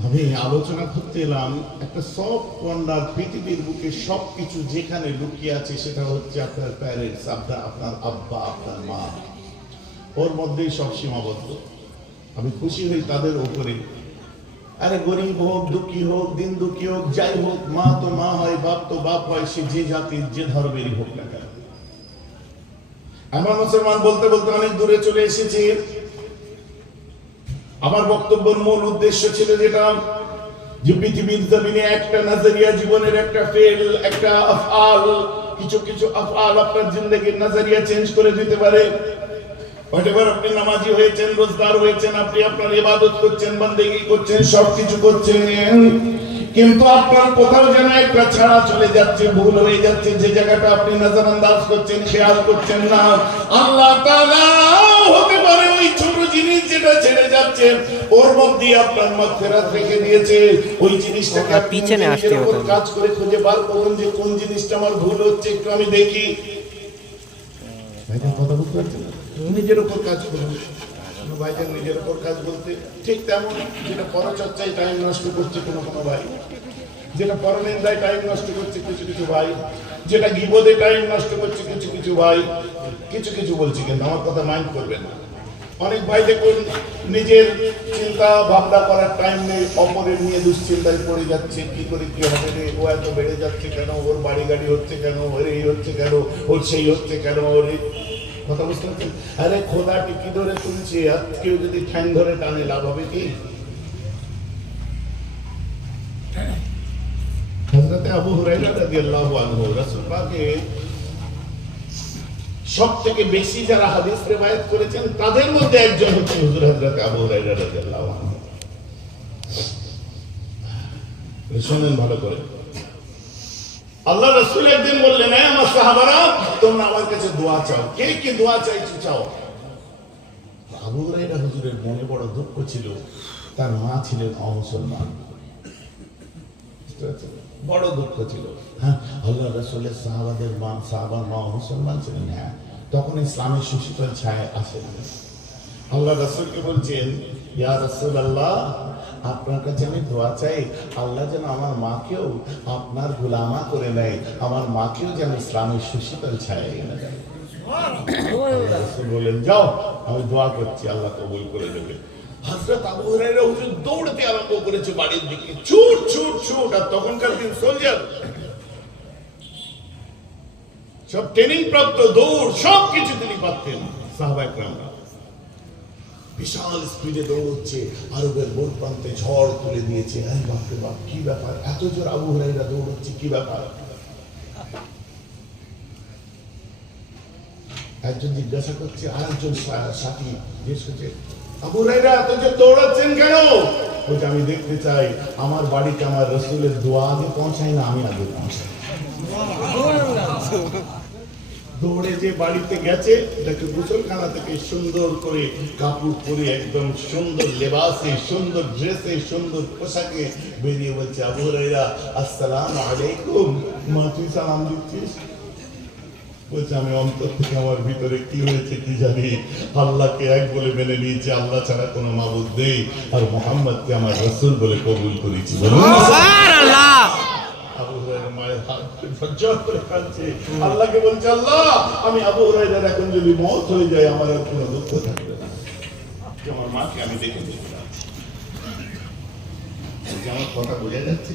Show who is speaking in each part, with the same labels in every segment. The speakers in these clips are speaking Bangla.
Speaker 1: আমি আলোচনা করতে এলাম একটা সব কন্ডার পৃথিবীর বুকে সব কিছু যেখানে লুকিয়ে আছে সেটা হচ্ছে আপনার প্যারেন্টস আপনার আপনার আব্বা, আপনার মা। ওর মধ্যেই সব সীমাবদ্ধ। আমি খুশি হই তাদের ওপরে আরে গরিব হোক, দুঃখী হোক, দিন দুঃখী হোক, যাই হোক, মা তো মা হয়, বাপ তো বাপ হয়, সে যে জাতির, যে ধর্মেরই হোক না কেন। আমার মুসলমান বলতে বলতে অনেক দূরে চলে এসেছি। আমার বক্তব্যের মূল উদ্দেশ্য ছিল যেটা, যে পৃথিবীর জমিনে একটা নজরিয়া জীবনের একটা ফেল একটা আফআল, কিছু কিছু আফআল আপনার জিন্দগির নজরিয়া চেঞ্জ করে দিতে পারে। হোয়াটএভার আপনি নামাজি হয়েছেন রোজগার হয়েছেন, আপনি আপনার ইবাদত করছেন, বন্দেগি করছেন, সবকিছু করছেন। কিন্তু আপনার কোথাও যেন একটা ছাড়া চলে যাচ্ছে, ভুল হয়ে যাচ্ছে, যে জায়গাটা আপনি নজরআন্দাজ করছেন, খেয়াল করছেন না। আল্লাহ তাআলা হতে ওই ছোট জিনিস যেটা ছেড়ে যাচ্ছে ওর মধ্যে আপনার মাগফিরাত রেখে দিয়েছে। ওই জিনিসটাকে
Speaker 2: পিছনে আসতে হতো।
Speaker 1: কাজ করে খুঁজে বার করুন যে কোন জিনিসটা আমার ভুল হচ্ছে একটু আমি দেখি। ভাইজান কথা বুঝতে পারছেন নিজের উপর কাজ করুন। ভাইজান নিজের উপর কাজ বলতে ঠিক তেমন যেটা পরচর্চায় টাইম নষ্ট করছে কোনো কোনো ভাই। যেটা পরনিন্দায় টাইম নষ্ট করছে কিছু কিছু ভাই। যেটা গিবদে টাইম নষ্ট করছে কিছু কিছু ভাই। কিছু কিছু বলছি কিন্তু আমার কথা মাইন্ড করবেন না। অনেক ভাই দেখুন, নিজের চিন্তা, ভাবনা করার টাইম নেই, অপরের নিয়ে দুশ্চিন্তায় পড়ে যাচ্ছে, কি করে কি হবে রে? ও এত বেড়ে যাচ্ছে কেন? ওর বাড়ি গাড়ি হচ্ছে কেন? ওর এই হচ্ছে কেন? ওর সেই হচ্ছে কেন? ওর কথা বুঝতে পারছেন? আরে খোদা টিকি ধরে তুলছে, আর কেউ যদি ঠ্যাং ধরে টানে, লাভ হবে কি? হযরত আবু হুরায়রা রাদিয়াল্লাহু আনহু, রাসূল পাকের সব থেকে বেশি যারা হাদিস রেবায়াত করেছেন, তাদের মধ্যে একজন হচ্ছে হুজুর হযরত আবু হুরায়রা রাদিয়াল্লাহু ভালো করে। আল্লাহ রসুল একদিন বললেন "এই আমার সাহাবারা, তোমরা আমার কাছে দোয়া চাও। কে কি দোয়া চাইছো চাও? আবু হুরায়রা হুজুরের মনে বড় দুঃখ ছিল। তার মা ছিলেন অমুসলমান। বুঝতে? বড় দুঃখ ছিল। হ্যাঁ আল্লাহ রসুলের সাহাবাদের মা সাহাবার মা মুসলমান ছিলেন হ্যাঁ। তখন ইসলামের সুশীতল ছায় আসেন আল্লাহ রসুলকে বলছেন ইয়া রসুল আল্লাহ আপনার কাছে আমি দোয়া চাই আল্লাহ যেন আমার মাকেও আপনার গোলামা করে নেয় আমার মাকেও যেন ইসলামের সুশীতল ছায় এনে দেয়। আল্লাহ যাও আমি দোয়া করছি আল্লাহ কবুল করে দেবে হযরত আবু হুজুর দৌড়তে আরম্ভ করেছে বাড়ির দিকে। আর তখনকার দিন সোলজার সব ট্রেনিং প্রাপ্ত, দৌড় সব কিছু তিনি একরামরা। বিশাল স্পিডে দৌড়চ্ছে, আরবের বোর প্রান্তে ঝড় তুলে দিয়েছে। আরে বাপরে বাপ, কি ব্যাপার? এত জোর আবু হুরায়রা দৌড়চ্ছে, কি ব্যাপার? একজন জিজ্ঞাসা করছে আর একজন সাথী জিজ্ঞেস করছে সুন্দর করে কাপড় পরে একদম সুন্দর লেবাসে, সুন্দর ড্রেসে, সুন্দর পোশাকে বেরিয়ে বলছে, আবু রাইরা আসসালাম আলাইকুম। মা সালাম দিচ্ছিস? বলছে আমি অন্তর থেকে আমার ভিতরে কি হয়েছে কি জানি আল্লাহকে এক বলে মেনে নিয়েছি আল্লাহ ছাড়া কোনো মাবুদ নেই। আর মোহাম্মদকে আমার রসুল বলে কবুল করেছি। আল্লাহকে বলছে আল্লাহ আমি আবু হুরায়রার এখন যদি মত হয়ে যায় আমার আর কোনো দুঃখ থাকবে না। আমার মাকে আমি দেখে দেখে আমার কথা বোঝা যাচ্ছে?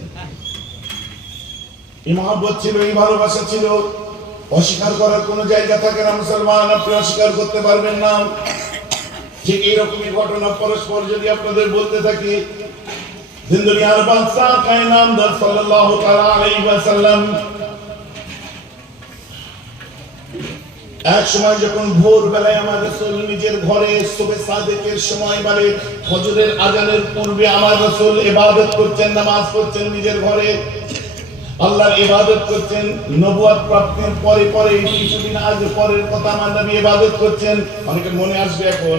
Speaker 1: এই মহাব্বত ছিল এই ভালোবাসা ছিল। অস্বীকার করার কোনো জায়গা থাকে না, মুসলমান, আপনি অস্বীকার করতে পারবেন না। ঠিক এইরকমই ঘটনা পরস্পর যদি আপনাদের বলতে থাকি কায়নামদার সাল্লাল্লাহু তাআলা আলাইহি ওয়াসাল্লাম। এক সময় যখন ভোর বেলায় আমার নিজের ঘরে সুবে সাদেকের সময় আজানের পূর্বে আমার রাসূল ইবাদত করছেন, নামাজ পড়ছেন নিজের ঘরে। আল্লাহর ইবাদত করছেন নবুয়াত প্রাপ্তির পরে পরে, কিছুদিন আগে পরের কথা আমার নবী ইবাদত করছেন। অনেকে মনে আসবে এখন